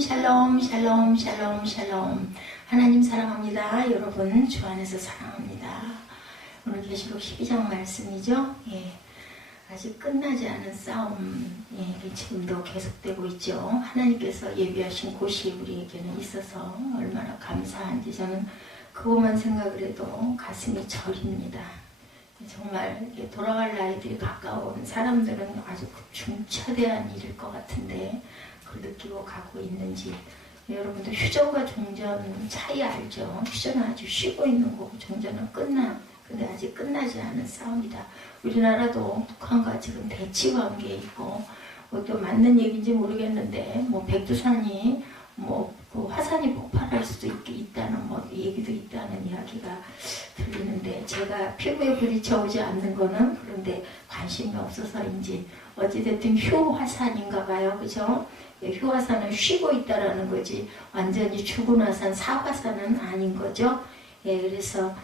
샬롬 샬롬 샬롬 샬롬. 하나님 사랑합니다. 여러분 주 안에서 사랑합니다. 오늘 계시록 12장 말씀이죠. 아직 끝나지 않은 싸움 지금도 계속되고 있죠. 하나님께서 예비하신 곳이 우리에게는 있어서 얼마나 감사한지 저는 그것만 생각을 해도 가슴이 저립니다. 정말 돌아갈 나이들이 가까운 사람들은 아주 중차대한 일일 것 같은데 그걸 느끼고 가고 있는지. 여러분들 휴전과 종전 차이 알죠? 휴전은 아주 쉬고 있는 거고 종전은 근데 아직 끝나지 않은 싸움이다. 우리나라도 북한과 지금 대치 관계에 있고 또 맞는 얘기인지 모르겠는데 백두산이 그 화산이 폭발할 수도 있다는 얘기도 있다는 이야기가 들리는데 제가 피부에 부딪혀오지 않는 거는 그런데 관심이 없어서인지 어찌됐든 휴화산인가 봐요. 그죠? 휴화산은 쉬고 있다라는 거지 완전히 죽은 화산, 사화산은 아닌 거죠. 그래서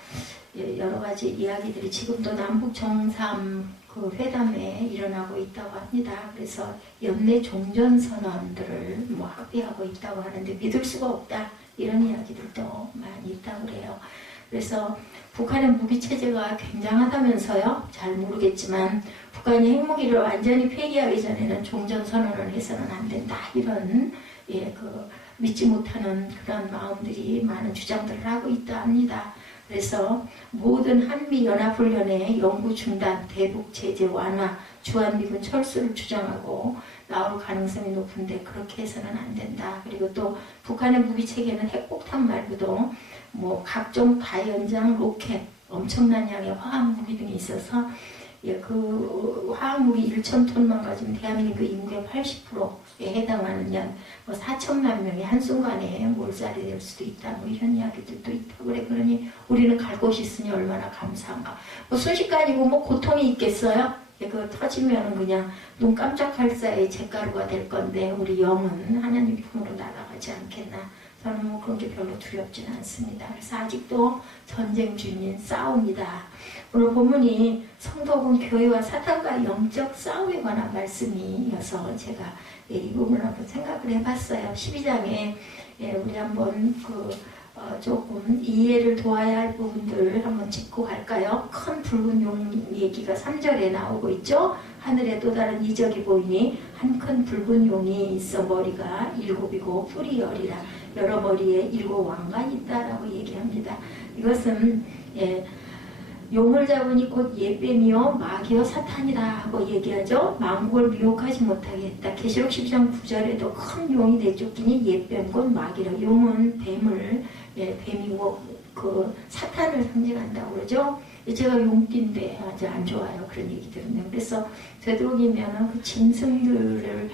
여러 가지 이야기들이 지금도 남북 정상 그 회담에 일어나고 있다고 합니다. 그래서 연내 종전 선언들을 합의하고 있다고 하는데 믿을 수가 없다 이런 이야기들도 많이 있다고 그래요. 그래서 북한의 무기 체제가 굉장하다면서요. 잘 모르겠지만 북한이 핵무기를 완전히 폐기하기 전에는 종전 선언을 해서는 안 된다 이런 믿지 못하는 그런 마음들이 많은 주장들을 하고 있다 합니다. 그래서 모든 한미연합훈련의 영구 중단, 대북 제재 완화, 주한미군 철수를 주장하고 나올 가능성이 높은데 그렇게 해서는 안 된다. 그리고 또 북한의 무기체계는 핵폭탄 말고도 각종 다연장 로켓, 엄청난 양의 화학무기 등이 있어서 그 화학무기 1,000톤만 가지면 대한민국 인구의 80%에 해당하는 약 4천만 명이 한순간에 몰살이 될 수도 있다. 이런 이야기들도 있다고 그래. 그러니 우리는 갈 곳이 있으니 얼마나 감사한가. 순식간이고 고통이 있겠어요? 그거 터지면 그냥 눈 깜짝할 사이에 잿가루가 될 건데 우리 영은 하나님 품으로 날아가지 않겠나. 저는 그런 게 별로 두렵지는 않습니다. 그래서 아직도 전쟁 중인 싸움이다. 오늘 본문이 성도군 교회와 사탄과 영적 싸움에 관한 말씀이어서 제가 이 부분을 한번 생각을 해봤어요. 12장에 우리 한번 조금 이해를 도와야 할 부분들을 한번 짚고 갈까요? 큰 붉은 용 얘기가 3절에 나오고 있죠. 하늘에 또 다른 이적이 보이니 한 큰 붉은 용이 있어 머리가 7이고 뿔이 10이라 여러 머리에 7 왕관이 있다라고 얘기합니다. 이것은 용을 잡으니 곧 예뱀이요 마귀요 사탄이다 하고 얘기하죠. 만국을 미혹하지 못하게 했다. 계시록 12장 9절에도 큰 용이 내쫓기니 예뱀 곧 마귀라. 용은 뱀을 뱀이고 사탄을 상징한다고 그러죠. 제가 용띠인데 아주 안 좋아요. 그런 얘기 들으면. 그래서 되도록이면 그 짐승들을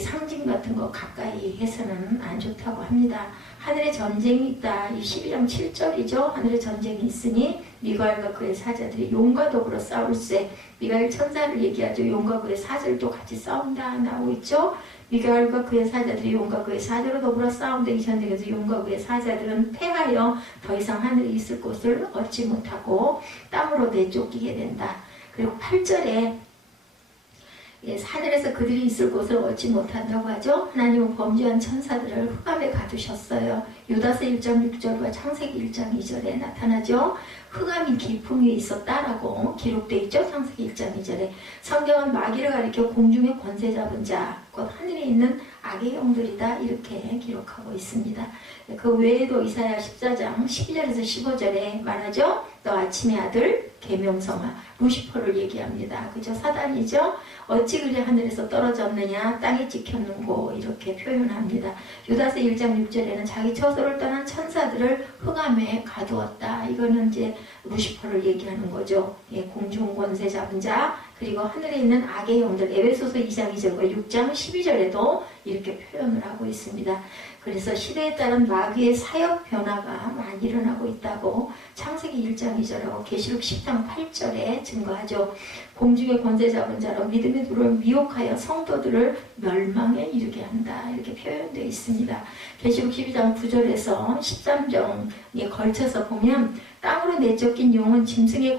상징 같은 거 가까이 해서는 안 좋다고 합니다. 하늘에 전쟁이 있다. 이 12장 7절이죠. 하늘에 전쟁이 있으니 미가엘과 그의 사자들이 용과 더불어 싸울세. 미가엘 천사를 얘기하죠. 용과 그의 사자들도 같이 싸운다 나오고 있죠. 미가엘과 그의 사자들이 용과 그의 사자로 더불어 싸운다. 이 전쟁에서 용과 그의 사자들은 패하여 더 이상 하늘에 있을 곳을 얻지 못하고 땅으로 내쫓기게 된다. 그리고 8절에 하늘에서 그들이 있을 곳을 얻지 못한다고 하죠. 하나님은 범죄한 천사들을 흑암에 가두셨어요. 유다서 1장 6절과 창세기 1장 2절에 나타나죠. 흑암이 깊음 위에 있었다라고 기록되어 있죠. 창세기 1장 2절에. 성경은 마귀를 가리켜 공중의 권세 잡은 자, 곧 하늘에 있는 악의 영들이다 이렇게 기록하고 있습니다. 그 외에도 이사야 14장 12절에서 15절에 말하죠. 너 아침의 아들 계명성아 루시퍼를 얘기합니다. 그죠? 사단이죠. 어찌 그리 하늘에서 떨어졌느냐 땅에 찍혔는고 이렇게 표현합니다. 유다서 1장 6절에는 자기 처소를 떠난 천사들을 흑암에 가두었다. 이거는 이제 루시퍼를 얘기하는 거죠. 공중 권세 잡은 자 그리고 하늘에 있는 악의 영들. 에베소서 2장 2절과 6장 12절에도 이렇게 표현을 하고 있습니다. 그래서 시대에 따른 마귀의 사역 변화가 많이 일어나고 있다고 창세기 1장 2절하고 계시록 10장 8절에 증거하죠. 공중의 권세 잡은 자로 믿음의 불을 미혹하여 성도들을 멸망에 이르게 한다. 이렇게 표현되어 있습니다. 계시록 12장 9절에서 13장에 걸쳐서 보면 땅으로 내쫓긴 용은 짐승에게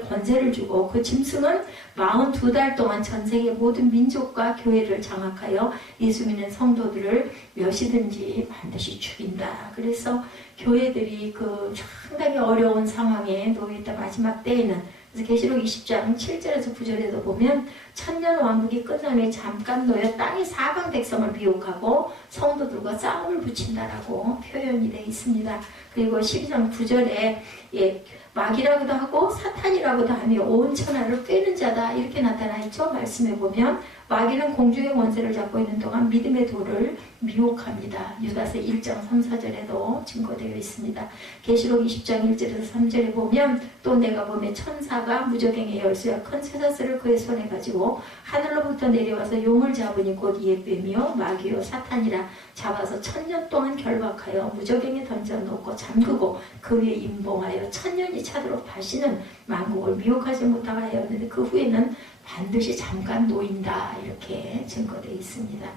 권세를 주고 그 짐승 짐승은 42달 동안 전 세계 모든 민족과 교회를 장악하여 예수 믿는 성도들을 몇이든지 반드시 죽인다. 그래서 교회들이 그 상당히 어려운 상황에 놓여있다. 마지막 때에는 그래서 계시록 20장 7절에서 9절에도 보면 천년 왕국이 끝남에 잠깐 놓여 땅이 사방 백성을 미혹하고 성도들과 싸움을 붙인다라고 표현이 되어 있습니다. 그리고 12장 9절에 마귀라고도 하고 사탄이라고도 하며 온 천하를 꿰는 자다 이렇게 나타나 있죠. 말씀해 보면 마귀는 공중의 권세를 잡고 있는 동안 믿음의 도를 미혹합니다. 유다서 1장 3, 4절에도 증거되어 있습니다. 계시록 20장 1절에서 3절에 보면 또 내가 보면 천사가 무저갱의 열쇠와 큰 쇠사슬을 그의 손에 가지고 하늘로부터 내려와서 용을 잡으니 곧 이에 뱀이요 마귀요 사탄이라 잡아서 1000년 동안 결박하여 무저갱에 던져놓고 잠그고 그 위에 임봉하여 1000년이 차도록 다시는 만국을 미혹하지 못하게 하였는데 그 후에는 반드시 잠깐 놓인다 이렇게 증거되어 있습니다.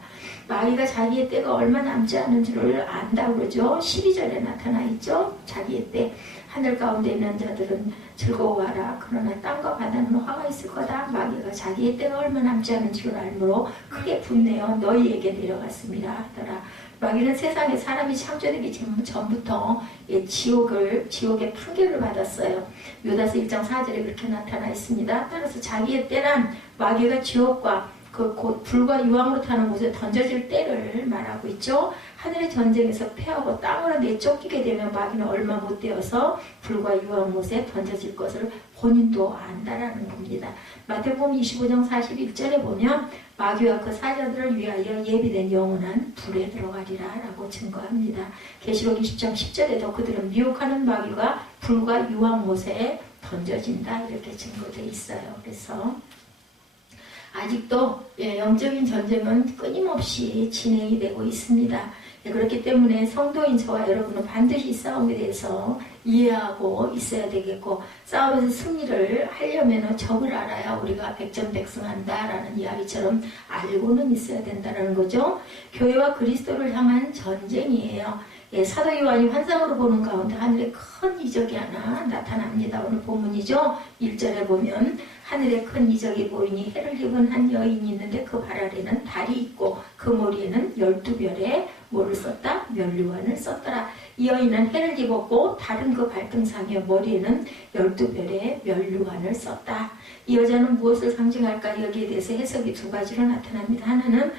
마귀가 자기의 때가 얼마 남지 않은 줄을 안다 그러죠. 12절에 나타나 있죠. 자기의 때 하늘 가운데 있는 자들은 즐거워하라. 그러나 땅과 바다는 화가 있을 거다. 마귀가 자기의 때가 얼마 남지 않은 줄을 알므로 크게 분내어 너희에게 내려갔습니다 하더라. 마귀는 세상에 사람이 창조되기 전부터 지옥의 판결을 받았어요. 유다서 1장 4절에 그렇게 나타나 있습니다. 따라서 자기의 때란 마귀가 지옥과 곧 불과 유황으로 타는 곳에 던져질 때를 말하고 있죠. 하늘의 전쟁에서 패하고 땅으로 내쫓기게 되면 마귀는 얼마 못 되어서 불과 유황 못에 던져질 것을 본인도 안다라는 겁니다. 마태복음 25장 41절에 보면 마귀와 그 사자들을 위하여 예비된 영원한 불에 들어가리라 라고 증거합니다. 계시록 20장 10절에도 그들은 미혹하는 마귀가 불과 유황 못에 던져진다 이렇게 증거되어 있어요. 그래서 아직도 영적인 전쟁은 끊임없이 진행이 되고 있습니다. 그렇기 때문에 성도인 저와 여러분은 반드시 싸움에 대해서 이해하고 있어야 되겠고 싸움에서 승리를 하려면 적을 알아야 우리가 백전백승한다라는 이야기처럼 알고는 있어야 된다는 거죠. 교회와 그리스도를 향한 전쟁이에요. 사도 요한이 환상으로 보는 가운데 하늘에 큰 이적이 하나 나타납니다. 오늘 본문이죠. 1절에 보면 하늘에 큰 이적이 보이니 해를 입은 한 여인이 있는데 그 발 아래는 달이 있고 그 머리에는 12별의 뭐를 썼다? 면류관을 썼더라. 이 여인은 해를 입었고 달은 그 발등상에 머리에는 12별의 면류관을 썼다. 이 여자는 무엇을 상징할까? 여기에 대해서 해석이 두 가지로 나타납니다. 하나는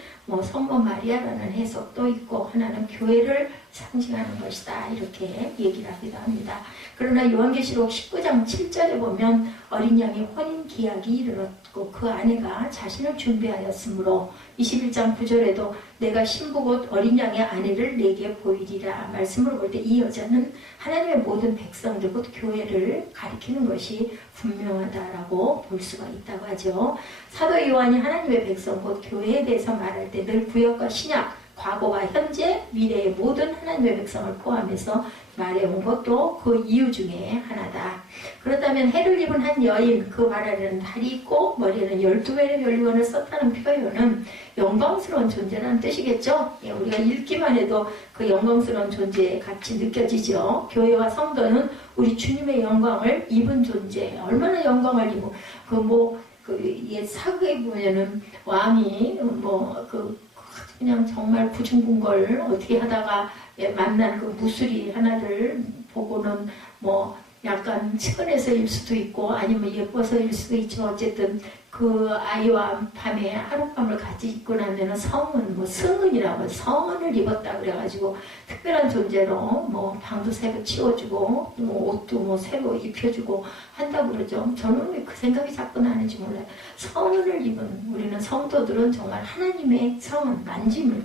성모 마리아라는 해석도 있고 하나는 교회를 상징하는 것이다 이렇게 얘기를 하기도 합니다. 그러나 요한계시록 19장 7절에 보면 어린 양의 혼인 기약이 이르렀고 그 아내가 자신을 준비하였으므로 21장 9절에도 내가 신부 곧 어린 양의 아내를 내게 보이리라 말씀을 볼 때 이 여자는 하나님의 모든 백성들 곧 교회를 가리키는 것이 분명하다라고 볼 수가 있다고 하죠. 사도 요한이 하나님의 백성 곧 교회에 대해서 말할 때 늘 구약과 신약 과거와 현재 미래의 모든 하나님의 백성을 포함해서 말해온 것도 그 이유 중에 하나다. 그렇다면 해를 입은 한 여인 그 발 아래는 달이 있고 머리에는 12별의 면류관을 썼다는 표현은 영광스러운 존재라는 뜻이겠죠. 우리가 읽기만 해도 그 영광스러운 존재의 같이 느껴지죠. 교회와 성도는 우리 주님의 영광을 입은 존재. 얼마나 영광을 입고 사극에 보면은 왕이 그냥 정말 부중궁걸 어떻게 하다가 만난 그 무술이 하나를 보고는 약간 측은해서일 수도 있고 아니면 예뻐서일 수도 있지만 어쨌든 그 아이와 밤에 하룻밤을 같이 있고 나면은 성은이라고 성은을 입었다 그래가지고 특별한 존재로 방도 새로 치워주고 옷도 새로 입혀주고 한다고 그러죠. 저는 왜 그 생각이 자꾸 나는지 몰라요. 성은을 입은 우리는 성도들은 정말 하나님의 성은 만짐을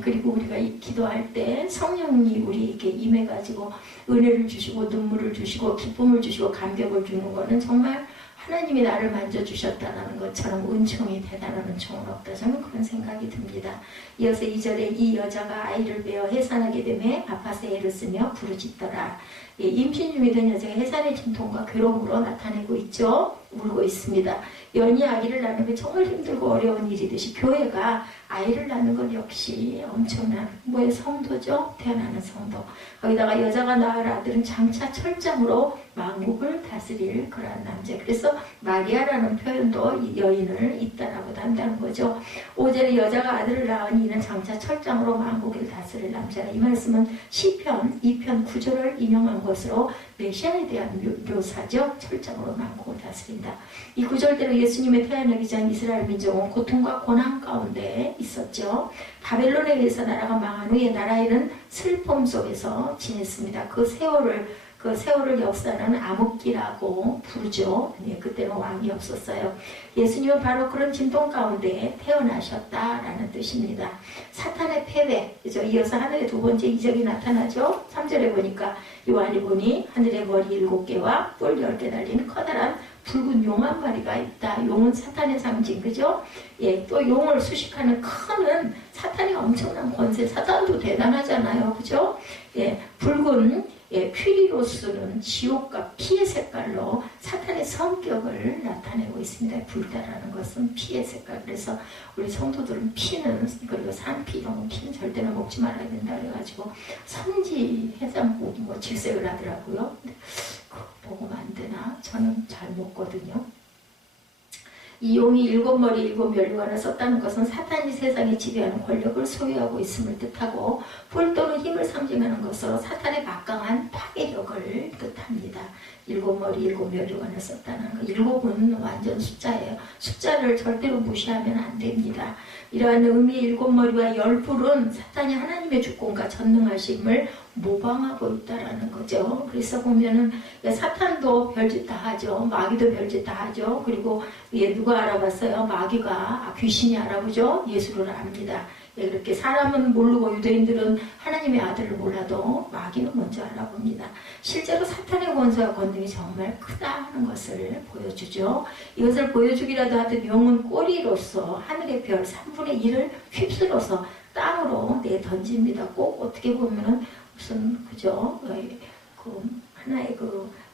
그리고 우리가 기도할 때 성령이 우리에게 임해가지고 은혜를 주시고 눈물을 주시고 기쁨을 주시고 감격을 주는 거는 정말 하나님이 나를 만져주셨다는 것처럼 은총이 대단한 은총은 없다. 저는 그런 생각이 듭니다. 이어서 2절에 이 여자가 아이를 베어 해산하게 되매 아파서 애를 쓰며 부르짖더라. 임신 중이 된 여자가 해산의 진통과 괴로움으로 나타내고 있죠. 울고 있습니다. 연이 아기를 낳는 게 정말 힘들고 어려운 일이듯이 교회가 아이를 낳는 건 역시 엄청난 뭐의 성도죠. 태어나는 성도. 거기다가 여자가 낳을 아들은 장차 철장으로 만국을 다스릴 그러한 남자. 그래서 마리아라는 표현도 여인을 잇따라고도 한다는 거죠. 5절에 여자가 아들을 낳은 이는 장차 철장으로 만국을 다스릴 남자라. 이 말씀은 시편 2편 9절을 인용한 것으로 메시아에 대한 묘사죠. 철장으로 만국을 다스린다. 이 구절대로 예수님의 태어나기 전 이스라엘 민족은 고통과 고난 가운데 있었죠. 바벨론에 의해서 나라가 망한 후에 나라에는 슬픔 속에서 지냈습니다. 그 세월을 역사는 암흑기라고 부르죠. 예, 그때는 왕이 없었어요. 예수님은 바로 그런 진동 가운데 태어나셨다라는 뜻입니다. 사탄의 패배, 그죠? 이어서 하늘의 두 번째 이적이 나타나죠. 3절에 보니까 요한이 보니 하늘의 머리 7개와 뿔 10개 달린 커다란 붉은 용 한 마리가 있다. 용은 사탄의 상징, 그죠? 예, 또 용을 수식하는 큰은 사탄이 엄청난 권세, 사탄도 대단하잖아요, 그죠? 예, 붉은 퀴리로스는 지옥과 피의 색깔로 사탄의 성격을 나타내고 있습니다. 불다라는 것은 피의 색깔. 그래서 우리 성도들은 피는, 그리고 산피 이런 거 피는 절대로 먹지 말아야 된다 그래가지고 선지 해산국 뭐 질색을 하더라고요. 근데 그거 먹으면 안 되나? 저는 잘 먹거든요. 이 용이 7머리 7면류관을 썼다는 것은 사탄이 세상에 지배하는 권력을 소유하고 있음을 뜻하고 뿔 또는 힘을 상징하는 것으로 사탄의 막강한 파괴력을 뜻합니다. 7머리 7면류관을 썼다는 거. 7은 완전 숫자예요. 숫자를 절대로 무시하면 안 됩니다. 이러한 의미의 7머리와 10뿔은 사탄이 하나님의 주권과 전능하심을 모방하고 있다라는 거죠. 그래서 보면은 사탄도 별짓 다 하죠. 마귀도 별짓 다 하죠. 그리고 누가 알아봤어요? 마귀가 귀신이 알아보죠. 예수를 압니다. 그렇게 사람은 모르고 유대인들은 하나님의 아들을 몰라도 마귀는 먼저 알아봅니다. 실제로 사탄의 권세와 권능이 정말 크다는 것을 보여주죠. 이것을 보여주기라도 하듯 용은 꼬리로서 하늘의 별 3분의 1을 휩쓸어서 땅으로 내던집니다. 꼭 어떻게 보면은 무슨 그죠? 하나의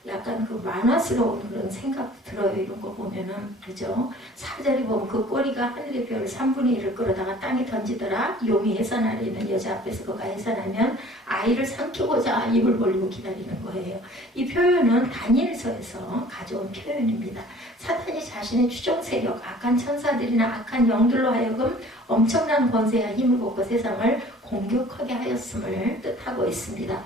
약간 만화스러운 그런 생각 들어요. 이런 거 보면은 그죠? 4절에 보면 그 꼬리가 하늘의 별 3분의 1을 끌어다가 땅에 던지더라. 용이 해산하려 있는 여자 앞에서 그가 해산하면 아이를 삼키고자 입을 벌리고 기다리는 거예요. 이 표현은 다니엘서에서 가져온 표현입니다. 사탄이 자신의 추종 세력, 악한 천사들이나 악한 영들로 하여금 엄청난 권세와 힘을 갖고 세상을 공격하게 하였음을 뜻하고 있습니다.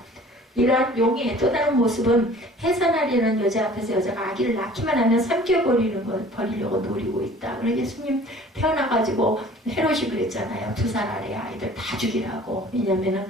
이러한 용의 또 다른 모습은 해산하려는 여자 앞에서 여자가 아기를 낳기만 하면 삼켜버리려고 노리고 있다. 그래서 예수님 태어나가지고 헤롯이 그랬잖아요. 2살 아래 아이들 다 죽이라고. 왜냐면은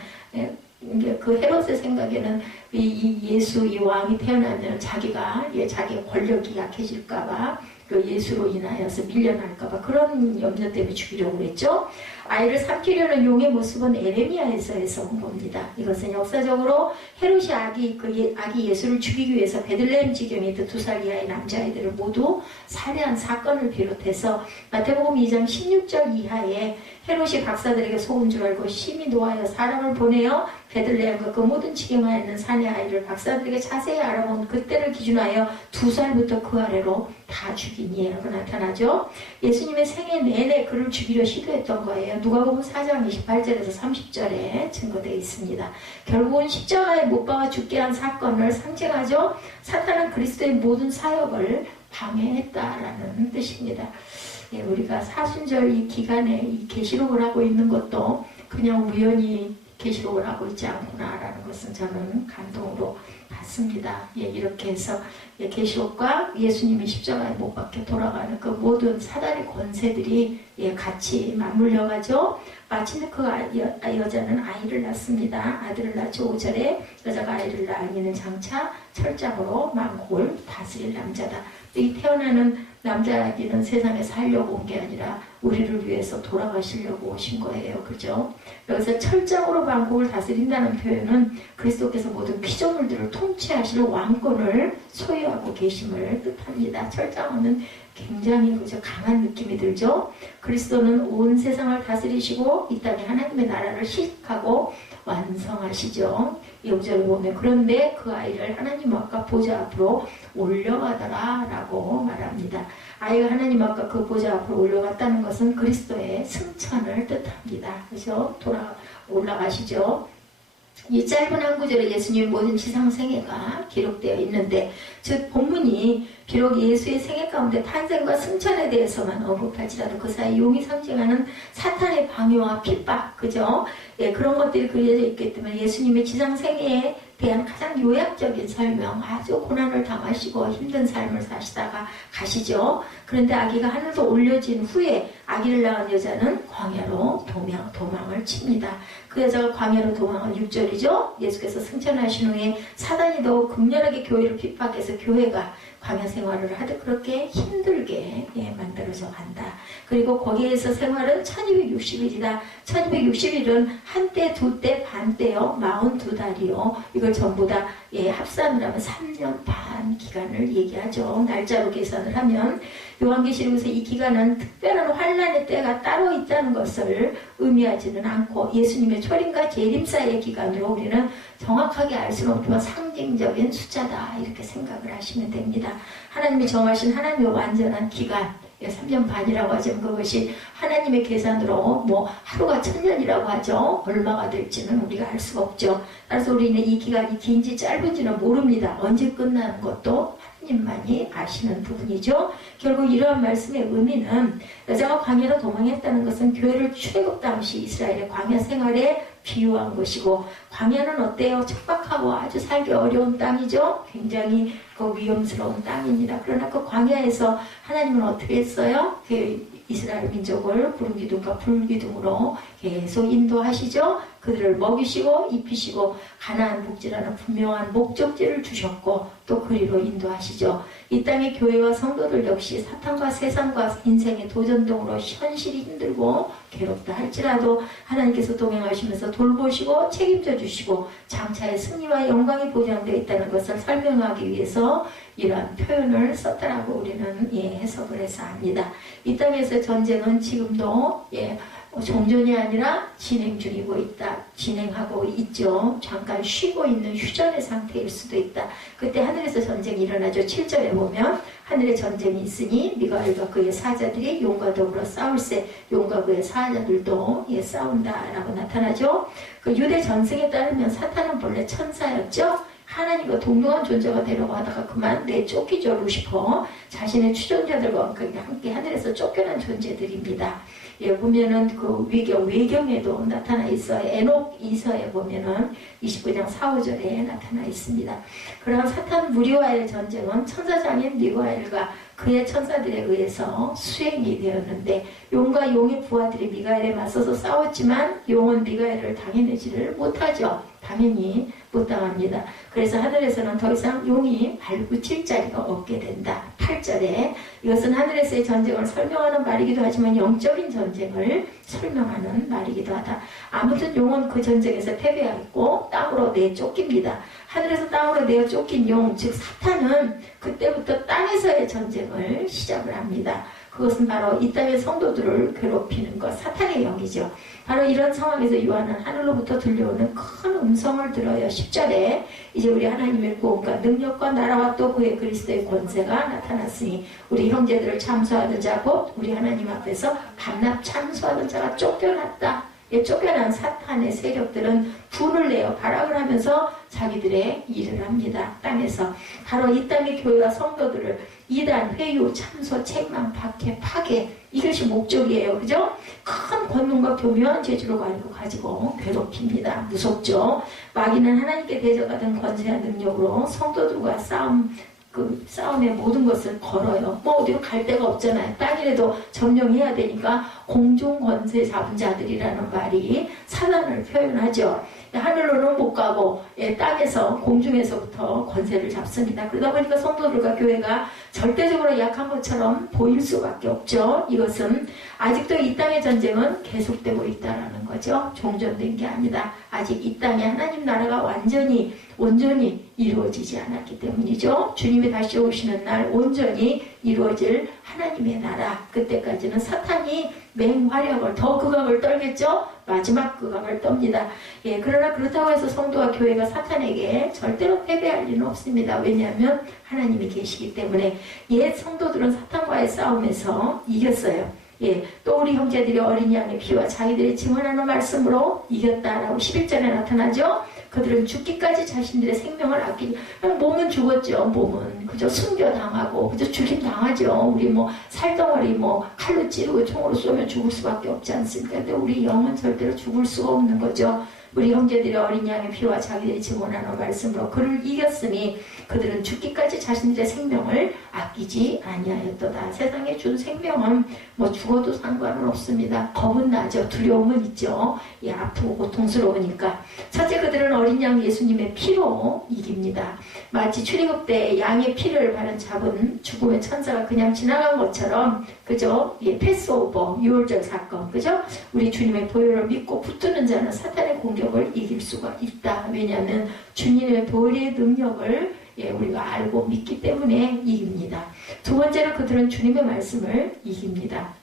그 헤롯의 생각에는 이 예수 이 왕이 태어나면 자기가 자기의 권력이 약해질까봐 그 예수로 인하여서 밀려날까봐 그런 염려 때문에 죽이려고 그랬죠. 아이를 삼키려는 용의 모습은 에레미야에서 온 겁니다. 이것은 역사적으로 헤롯이 아기 예수를 죽이기 위해서 베들레헴 지경에 있던 2살 이하의 남자아이들을 모두 살해한 사건을 비롯해서 마태복음 2장 16절 이하에 헤롯이 박사들에게 속은 줄 알고 심히 노하여 사람을 보내어 베들레헴과 그 모든 지경하에 있는 사내 아이를 박사들에게 자세히 알아본 그때를 기준하여 2살부터 그 아래로 다 죽이니라고 나타나죠. 예수님의 생애 내내 그를 죽이려 시도했던 거예요. 누가복음 4장 28절에서 30절에 증거되어 있습니다. 결국은 십자가에 못 박아 죽게 한 사건을 상징하죠. 사탄은 그리스도의 모든 사역을 방해했다라는 뜻입니다. 우리가 사순절 이 기간에 이 계시록을 하고 있는 것도 그냥 우연히 계시록을 하고 있지 않구나라는 것은 저는 감동으로 봤습니다. 이렇게 해서 계시록과 예수님이 십자가에 못 박혀 돌아가는 그 모든 사단의 권세들이 같이 맞물려 가죠. 마침내 그 여자는 아이를 낳습니다. 아들을 낳죠. 5절에 여자가 아이를 낳으니는 장차 철장으로 만국을 다스릴 남자다. 이 태어나는 남자아기는 세상에 살려고 온 게 아니라 우리를 위해서 돌아가시려고 오신 거예요. 그죠? 여기서 철장으로 만국을 다스린다는 표현은 그리스도께서 모든 피조물들을 통치하실 왕권을 소유하고 계심을 뜻합니다. 철장은 굉장히 그죠? 강한 느낌이 들죠? 그리스도는 온 세상을 다스리시고 이 땅에 하나님의 나라를 시작하고 완성하시죠. 5절에 보면 그런데 그 아이를 하나님 앞과 보좌 앞으로 올려가더라 라고 말합니다. 아이가 하나님 앞과 그 보좌 앞으로 올려갔다는 것은 그리스도의 승천을 뜻합니다. 그죠? 올라가시죠. 이 짧은 한 구절에 예수님의 모든 지상 생애가 기록되어 있는데, 즉 본문이 비록 예수의 생애 가운데 탄생과 승천에 대해서만 언급할지라도 그 사이 용이 상징하는 사탄의 방해와 핍박, 그죠? 예, 그런 것들이 그려져 있기 때문에 예수님의 지상 생애에 대한 가장 요약적인 설명, 아주 고난을 당하시고 힘든 삶을 사시다가 가시죠. 그런데 아기가 하늘로 올려진 후에 아기를 낳은 여자는 광야로 도망을 칩니다. 그 여자가 광야로 도망한 6절이죠. 예수께서 승천하신 후에 사단이 더욱 극렬하게 교회를 핍박해서 교회가 광야 생활을 하듯 그렇게 힘들게 만들어져 간다. 그리고 거기에서 생활은 1260일이다. 1260일은 한때, 두때, 반때요. 42달이요. 이걸 전부 다 합산을 하면 3년 반 기간을 얘기하죠. 날짜로 계산을 하면 요한계시록에서 이 기간은 특별한 환란의 때가 따로 있다는 것을 의미하지는 않고 예수님의 초림과 재림 사이의 기간으로 우리는 정확하게 알 수는 없지만 상징적인 숫자다 이렇게 생각을 하시면 됩니다. 하나님이 정하신 하나님의 완전한 기간 3년 반이라고 하지만 그것이 하나님의 계산으로 뭐 하루가 1000년이라고 하죠. 얼마가 될지는 우리가 알 수가 없죠. 따라서 우리는 이 기간이 긴지 짧은지는 모릅니다. 언제 끝나는 것도 하나님만이 아시는 부분이죠. 결국 이러한 말씀의 의미는 여자가 광야로 도망했다는 것은 교회를 출애굽 당시 이스라엘의 광야 생활에 비유한 것이고, 광야는 어때요? 척박하고 아주 살기 어려운 땅이죠. 굉장히 위험스러운 땅입니다. 그러나 그 광야에서 하나님은 어떻게 했어요? 이스라엘 민족을 구름기둥과 불기둥으로 계속 인도하시죠. 그들을 먹이시고 입히시고 가나안 복지라는 분명한 목적지를 주셨고 또 그리로 인도하시죠. 이 땅의 교회와 성도들 역시 사탄과 세상과 인생의 도전동으로 현실이 힘들고 괴롭다 할지라도 하나님께서 동행하시면서 돌보시고 책임져 주시고 장차의 승리와 영광이 보장되어 있다는 것을 설명하기 위해서 이러한 표현을 썼다라고 우리는 해석을 해서 합니다. 이 땅에서 전쟁은 지금도 종전이 아니라 진행 중이고 있다. 진행하고 있죠. 잠깐 쉬고 있는 휴전의 상태일 수도 있다. 그때 하늘에서 전쟁이 일어나죠. 7절에 보면 하늘에 전쟁이 있으니 미가엘과 그의 사자들이 용과 더불어 싸울세 용과 그의 사자들도 싸운다라고 나타나죠. 그 유대 전승에 따르면 사탄은 본래 천사였죠. 하나님과 동등한 존재가 되려고 하다가 그만 내쫓기죠. 루시퍼 자신의 추종자들과 함께 하늘에서 쫓겨난 존재들입니다. 보면은 그 외경에도 나타나 있어요. 에녹 이서에 보면은 29장 4, 5절에 나타나 있습니다. 그러나 사탄 무리와의 전쟁은 천사장인 미가엘과 그의 천사들에 의해서 수행이 되었는데 용과 용의 부하들이 미가엘에 맞서서 싸웠지만 용은 미가엘을 당해내지를 못하죠. 당연히 못 당합니다. 그래서 하늘에서는 더 이상 용이 발붙일 자리가 없게 된다. 8절에 이것은 하늘에서의 전쟁을 설명하는 말이기도 하지만 영적인 전쟁을 설명하는 말이기도 하다. 아무튼 용은 그 전쟁에서 패배하고 땅으로 내쫓깁니다. 하늘에서 땅으로 내어 쫓긴 용, 즉 사탄은 그때부터 땅에서의 전쟁을 시작을 합니다. 그것은 바로 이 땅의 성도들을 괴롭히는 것, 사탄의 영이죠. 바로 이런 상황에서 요한은 하늘로부터 들려오는 큰 음성을 들어요. 10절에 이제 우리 하나님의 구원과 능력과 나라와 또 그의 그리스도의 권세가 나타났으니 우리 형제들을 참소하던 자 곧 우리 하나님 앞에서 밤낮 참소하던 자가 쫓겨났다. 쫓겨난 사탄의 세력들은 분을 내어 발악을 하면서 자기들의 일을 합니다. 땅에서 바로 이 땅의 교회와 성도들을 이단, 회유, 참소, 책망, 박해, 파괴 이것이 목적이에요. 그죠? 큰 권능과 교묘한 재주를 가지고 괴롭힙니다. 무섭죠? 마귀는 하나님께 대적하던 권세와 능력으로 성도들과 싸움의 모든 것을 걸어요. 뭐 어디로 갈 데가 없잖아요. 땅이라도 점령해야 되니까 공중권세 잡은 자들이라는 말이 사단을 표현하죠. 하늘로는 못 가고 땅에서 공중에서부터 권세를 잡습니다. 그러다 보니까 성도들과 교회가 절대적으로 약한 것처럼 보일 수밖에 없죠. 이것은 아직도 이 땅의 전쟁은 계속되고 있다는 거죠. 종전된 게 아니다. 아직 이 땅에 하나님 나라가 온전히 이루어지지 않았기 때문이죠. 주님이 다시 오시는 날 온전히 이루어질 하나님의 나라, 그때까지는 사탄이 맹활약을 더 극악을 떨겠죠. 마지막 극악을 떱니다. 예, 그러나 그렇다고 해서 성도와 교회가 사탄에게 절대로 패배할 리는 없습니다. 왜냐하면 하나님이 계시기 때문에. 옛 성도들은 사탄과의 싸움에서 이겼어요. 예, 또 우리 형제들이 어린 양의 피와 자기들이 증언하는 말씀으로 이겼다라고 11절에 나타나죠. 그들은 죽기까지 자신들의 생명을 아끼고, 몸은 죽었죠. 몸은 그저 순교당하고 그저 죽임 당하죠. 우리 뭐 살덩어리 뭐 칼로 찌르고 총으로 쏘면 죽을 수밖에 없지 않습니까? 근데 우리 영은 절대로 죽을 수가 없는 거죠. 우리 형제들이 어린 양의 피와 자기들이 증언하는 말씀으로 그를 이겼으니 그들은 죽기까지 자신들의 생명을 아끼지 아니하였도다. 세상에 준 생명은 뭐 죽어도 상관은 없습니다. 겁은 나죠. 두려움은 있죠. 예, 아프고 고통스러우니까. 첫째, 그들은 어린 양 예수님의 피로 이깁니다. 마치 출애굽 때 양의 피를 바른 잡은 죽음의 천사가 그냥 지나간 것처럼, 그죠? 예, 패스오버, 유월절 사건, 그죠? 우리 주님의 보혈을 믿고 붙드는 자는 사탄의 공격을 이길 수가 있다. 왜냐하면 주님의 보혈의 능력을 우리가 알고 믿기 때문에 이깁니다. 두 번째로 그들은 주님의 말씀을 이깁니다.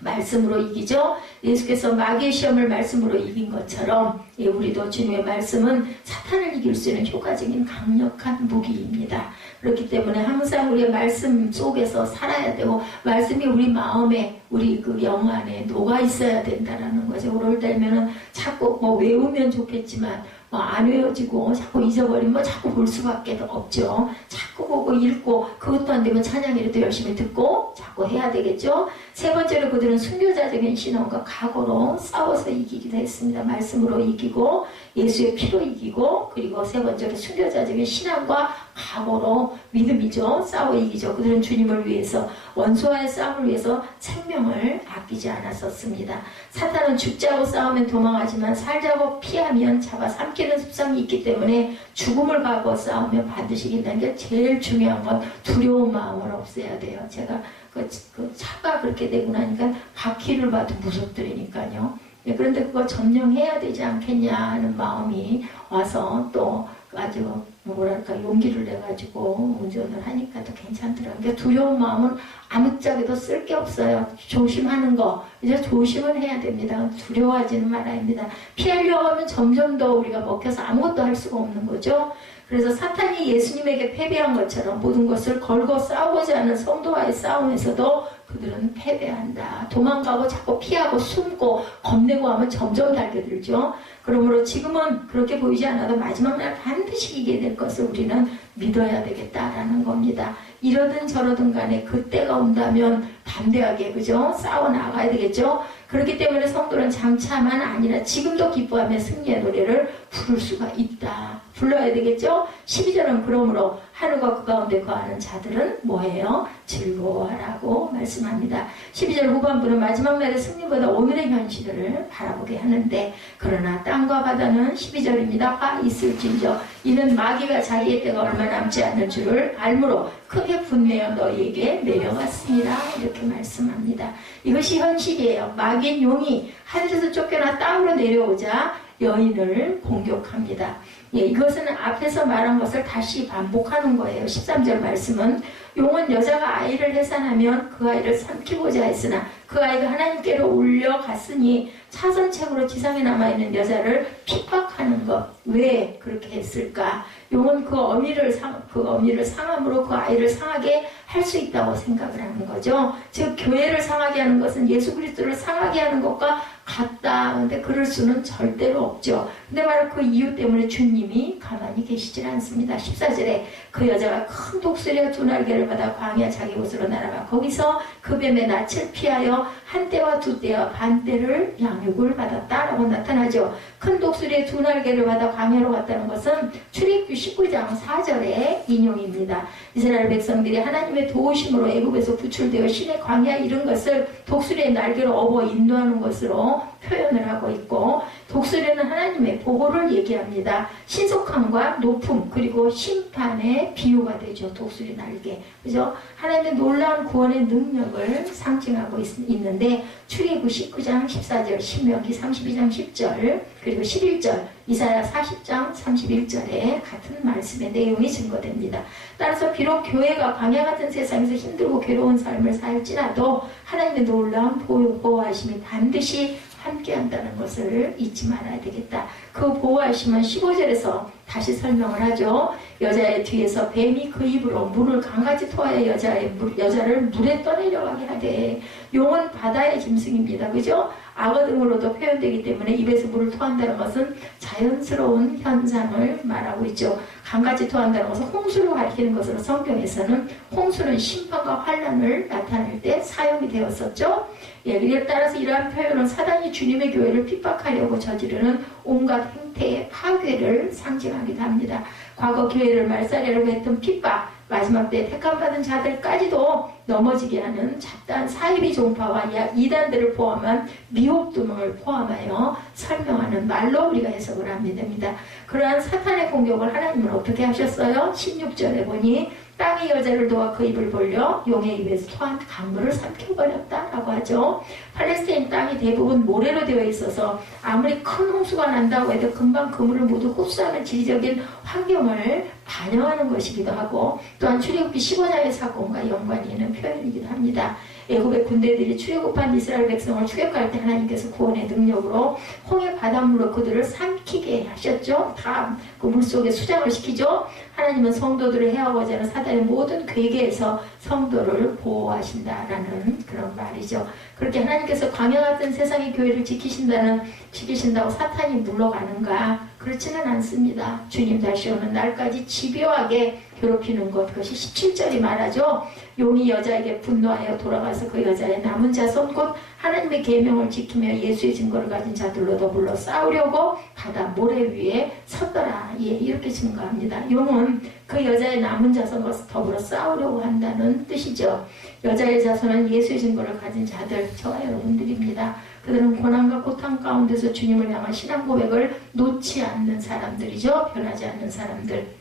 말씀으로 이기죠. 예수께서 마귀의 시험을 말씀으로 이긴 것처럼 우리도 주님의 말씀은 사탄을 이길 수 있는 효과적인 강력한 무기입니다. 그렇기 때문에 항상 우리의 말씀 속에서 살아야 되고, 말씀이 우리 마음에, 우리 그 영 안에 녹아 있어야 된다라는 거죠. 그럴 때면은 자꾸 뭐 외우면 좋겠지만 안 외워지고 자꾸 잊어버리면 자꾸 볼 수밖에 없죠. 자꾸 보고 읽고, 그것도 안 되면 찬양이라도 열심히 듣고 자꾸 해야 되겠죠. 세 번째로 그들은 순교자적인 신앙과 각오로 싸워서 이기기도 했습니다. 말씀으로 이기고 예수의 피로 이기고, 그리고 세 번째로 순교자적인 신앙과 각오로, 믿음이죠. 싸워 이기죠. 그들은 주님을 위해서, 원수와의 싸움을 위해서 생명을 아끼지 않았었습니다. 사탄은 죽자고 싸우면 도망하지만 살자고 피하면 잡아삼키는 습성이 있기 때문에 죽음을 각오 싸우면 반드시 이긴다는 게 제일 중요한 건 두려운 마음을 없애야 돼요. 제가 그 차가 그렇게 되고 나니까 바퀴를 봐도 무섭더라니까요. 그런데 그거 점령해야 되지 않겠냐 하는 마음이 와서 또 아주 뭐랄까 용기를 내가지고 운전을 하니까 또 괜찮더라고요. 그러니까 두려운 마음은 아무짝에도 쓸 게 없어요. 조심하는 거 이제 조심을 해야 됩니다. 두려워하지는 말아야 합니다. 피하려고 하면 점점 더 우리가 먹혀서 아무것도 할 수가 없는 거죠. 그래서 사탄이 예수님에게 패배한 것처럼 모든 것을 걸고 싸우고자 하는 성도와의 싸움에서도 그들은 패배한다. 도망가고 자꾸 피하고 숨고 겁내고 하면 점점 달겨들죠. 그러므로 지금은 그렇게 보이지 않아도 마지막 날 반드시 이기게 될 것을 우리는 믿어야 되겠다라는 겁니다. 이러든 저러든 간에 그때가 온다면 담대하게, 그죠? 싸워 나가야 되겠죠? 그렇기 때문에 성도는 장차만 아니라 지금도 기뻐하며 승리의 노래를 부를 수가 있다. 불러야 되겠죠? 12절은 그러므로 하늘과 그 가운데 거하는 자들은 뭐예요? 즐거워하라고 말씀합니다. 12절 후반부는 마지막 날의 승리보다 오늘의 현실을 바라보게 하는데, 그러나 땅과 바다는 12절입니다. 화 있을진저 이는 마귀가 자기의 때가 얼마 남지 않는 줄을 알므로 크게 분내어 너희에게 내려갔습니다. 이렇게 말씀합니다. 이것이 현실이에요. 마귀인 용이 하늘에서 쫓겨나 땅으로 내려오자 여인을 공격합니다. 이것은 앞에서 말한 것을 다시 반복하는 거예요. 13절 말씀은 용은 여자가 아이를 해산하면 그 아이를 삼키고자 했으나 그 아이가 하나님께로 올려갔으니 차선책으로 지상에 남아있는 여자를 핍박하는 것. 왜 그렇게 했을까? 용은 그 어미를 상함으로 그 아이를 상하게 할 수 있다고 생각을 하는 거죠. 즉 교회를 상하게 하는 것은 예수 그리스도를 상하게 하는 것과 같다. 근데 그럴 수는 절대로 없죠. 근데 바로 그 이유 때문에 주님이 가만히 계시질 않습니다. 14절에 그 여자가 큰 독수리와 두 날개를 받아 광야 자기 곳으로 날아가 거기서 그 뱀의 낯을 피하여 한 때와 두 때와 반 때를 양육을 받았다라고 나타나죠. 큰 독수리의 두 날개를 받아 광야로 갔다는 것은 출애굽기 19장 4절의 인용입니다. 이스라엘 백성들이 하나님의 도우심으로 애굽에서 구출되어 신의 광야에 이른 것을 독수리의 날개로 업어 인도하는 것으로 표현을 하고 있고, 독수리는 하나님의 보호를 얘기합니다. 신속함과 높음 그리고 심판의 비유가 되죠. 독수리 날개, 그죠? 하나님의 놀라운 구원의 능력을 상징하고 있는데 출애굽 19장 14절, 신명기 32장 10절, 그리고 11절, 이사야 40장 31절에 같은 말씀의 내용이 증거됩니다. 따라서 비록 교회가 광야 같은 세상에서 힘들고 괴로운 삶을 살지라도 하나님의 놀라운 보호하심이 반드시 함께 한다는 것을 잊지 말아야 되겠다. 그 보호하심은 15절에서 다시 설명을 하죠. 여자의 뒤에서 뱀이 그 입으로 물을 강같이 토하여 여자를 물에 떠내려가게 하되, 용은 바다의 짐승입니다. 그죠? 악어 등으로도 표현되기 때문에 입에서 물을 토한다는 것은 자연스러운 현상을 말하고 있죠. 강같이 토한다는 것은 홍수를 가리키는 것으로 성경에서는 홍수는 심판과 환란을 나타낼 때 사용이 되었었죠. 예, 이에 따라서 이러한 표현은 사단이 주님의 교회를 핍박하려고 저지르는 온갖 행태의 파괴를 상징하기도 합니다. 과거 교회를 말살하려고 했던 핍박, 마지막 때 택함받은 자들까지도 넘어지게 하는 잡다한 사이비 종파와 이단들을 포함한 미혹 등을 포함하여 설명하는 말로 우리가 해석을 하면 됩니다. 그러한 사탄의 공격을 하나님은 어떻게 하셨어요? 16절에 보니 땅이 여자를 도와 그 입을 벌려 용의 입에서 토한 강물을 삼켜버렸다라고 하죠. 팔레스타인 땅이 대부분 모래로 되어 있어서 아무리 큰 홍수가 난다고 해도 금방 그 물을 모두 흡수하는 지리적인 환경을 반영하는 것이기도 하고, 또한 출애굽기 15장의 사건과 연관이 있는 표현이기도 합니다. 애굽의 군대들이 출애굽한 이스라엘 백성을 추격할 때 하나님께서 구원의 능력으로 홍해 바닷물로 그들을 삼키게 하셨죠. 다 그 물속에 수장을 시키죠. 하나님은 성도들을 해하고자 하는 사단의 모든 괴계에서 성도를 보호하신다라는 그런 말이죠. 그렇게 하나님께서 광야 같은 세상의 교회를 지키신다고 사탄이 물러가는가? 그렇지는 않습니다. 주님 다시 오는 날까지 집요하게 괴롭히는 것, 그것이 17절이 말하죠. 용이 여자에게 분노하여 돌아가서 그 여자의 남은 자손 곧 하나님의 계명을 지키며 예수의 증거를 가진 자들로 더불어 싸우려고 바다 모래 위에 섰더라. 예, 이렇게 증거합니다. 용은 그 여자의 남은 자손과 더불어 싸우려고 한다는 뜻이죠. 여자의 자손은 예수의 증거를 가진 자들, 저와 여러분들입니다. 그들은 고난과 고통 가운데서 주님을 향한 신앙 고백을 놓지 않는 사람들이죠. 변하지 않는 사람들.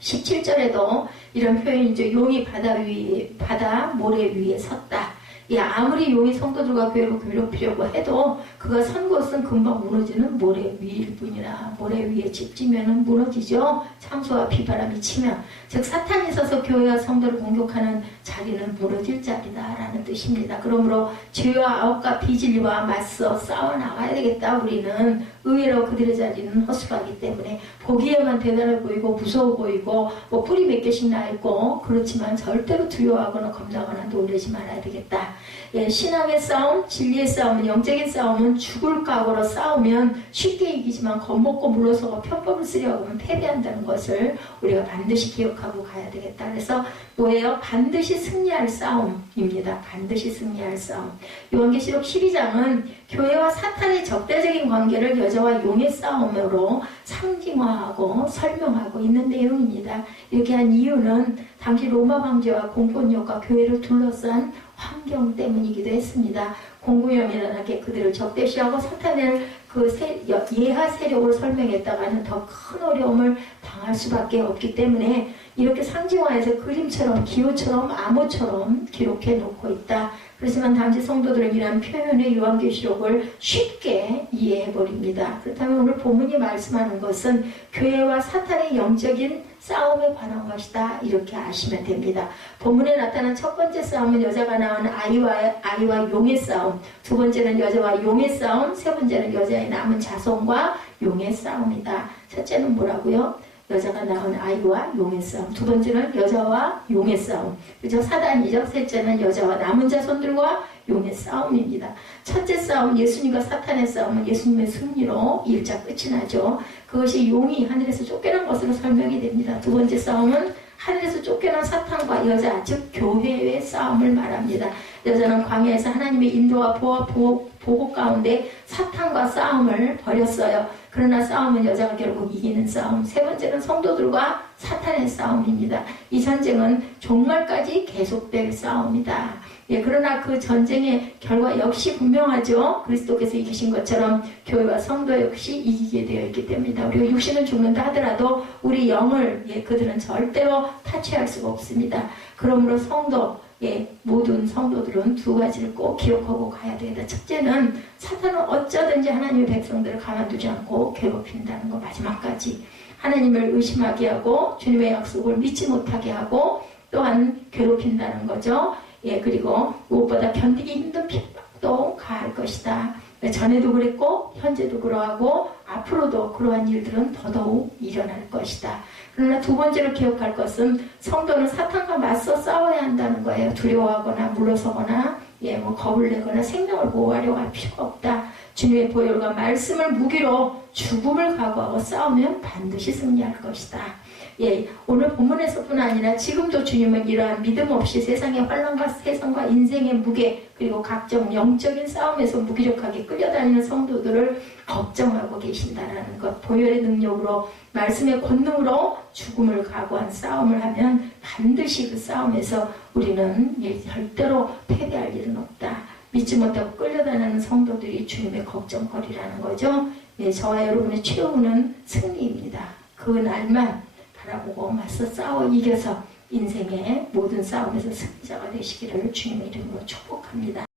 17절에도 이런 표현이죠. 용이 바다 모래 위에 섰다. 예, 아무리 용이 성도들과 교회를 괴롭히려고 해도 그가 선 곳은 금방 무너지는 모래 위일 뿐이라. 모래 위에 집 지면은 무너지죠. 창수와 비바람이 치면. 즉 사탄이 있어서 교회와 성도를 공격하는 자리는 무너질 자리다라는 뜻입니다. 그러므로 죄와 아홉과 비진리와 맞서 싸워 나가야 되겠다. 우리는 의외로 그들의 자리는 허술하기 때문에 보기에만 대단해 보이고 무서워 보이고 뭐 뿔이 몇 개씩 나 있고 그렇지만 절대로 두려워하거나 겁나거나 놀라지 말아야 되겠다. 예, 신앙의 싸움, 진리의 싸움은, 영적인 싸움은 죽을 각오로 싸우면 쉽게 이기지만 겁먹고 물러서고 편법을 쓰려고 하면 패배한다는 것을 우리가 반드시 기억하고 가야 되겠다. 그래서 뭐예요? 반드시 승리할 싸움입니다. 반드시 승리할 싸움. 요한계시록 12장은 교회와 사탄의 적대적인 관계를 여자와 용의 싸움으로 상징화하고 설명하고 있는 내용입니다. 이렇게 한 이유는 당시 로마 황제와 공권력과 교회를 둘러싼 환경 때문이기도 했습니다. 공공연하게 그들을 적대시하고 사탄을 예하 세력으로 설명했다가는 더 큰 어려움을 당할 수밖에 없기 때문에 이렇게 상징화해서 그림처럼 기호처럼 암호처럼 기록해 놓고 있다. 그렇지만 당시 성도들은 이러한 표현의 요한계시록을 쉽게 이해해버립니다. 그렇다면 오늘 본문이 말씀하는 것은 교회와 사탄의 영적인 싸움에 관한 것이다. 이렇게 아시면 됩니다. 본문에 나타난 첫 번째 싸움은 여자가 낳은 아이와 용의 싸움, 두 번째는 여자와 용의 싸움, 세 번째는 여자의 남은 자손과 용의 싸움이다. 첫째는 뭐라고요? 여자가 낳은 아이와 용의 싸움. 두 번째는 여자와 용의 싸움. 그죠? 사단이죠. 셋째는 여자와 남은 자손들과 용의 싸움입니다. 첫째 싸움, 예수님과 사탄의 싸움은 예수님의 승리로 1차 끝이 나죠. 그것이 용이 하늘에서 쫓겨난 것으로 설명이 됩니다. 두 번째 싸움은 하늘에서 쫓겨난 사탄과 여자, 즉 교회의 싸움을 말합니다. 여자는 광야에서 하나님의 인도와 보호 가운데 사탄과 싸움을 벌였어요. 그러나 싸움은 여자가 결국 이기는 싸움. 세 번째는 성도들과 사탄의 싸움입니다. 이 전쟁은 종말까지 계속될 싸움이다. 예, 그러나 그 전쟁의 결과 역시 분명하죠. 그리스도께서 이기신 것처럼 교회와 성도 역시 이기게 되어 있기 때문이다. 우리가 육신은 죽는다 하더라도 우리 영을 그들은 절대로 타취할 수가 없습니다. 그러므로 모든 성도들은 두 가지를 꼭 기억하고 가야 되겠다. 첫째는 사탄은 어쩌든지 하나님의 백성들을 가만두지 않고 괴롭힌다는 거. 마지막까지 하나님을 의심하게 하고 주님의 약속을 믿지 못하게 하고 또한 괴롭힌다는 거죠. 그리고 무엇보다 견디기 힘든 핍박도 가할 것이다. 전에도 그랬고 현재도 그러하고 앞으로도 그러한 일들은 더더욱 일어날 것이다. 그러나 두 번째로 기억할 것은 성도는 사탄과 맞서 싸워야 한다는 거예요. 두려워하거나 물러서거나 겁을 내거나 생명을 보호하려고 할 필요가 없다. 주님의 보혈과 말씀을 무기로 죽음을 각오하고 싸우면 반드시 승리할 것이다. 오늘 본문에서뿐 아니라 지금도 주님은 이러한 믿음 없이 세상의 환난과 세상과 인생의 무게 그리고 각종 영적인 싸움에서 무기력하게 끌려다니는 성도들을 걱정하고 계신다라는 것. 보혈의 능력으로 말씀의 권능으로 죽음을 각오한 싸움을 하면 반드시 그 싸움에서 우리는 절대로 패배할 일은 없다. 믿지 못하고 끌려다니는 성도들이 주님의 걱정거리라는 거죠. 저와 여러분의 최후는 승리입니다. 그 날만 바라보고 맞서 싸워 이겨서 인생의 모든 싸움에서 승리자가 되시기를 주님의 이름으로 축복합니다.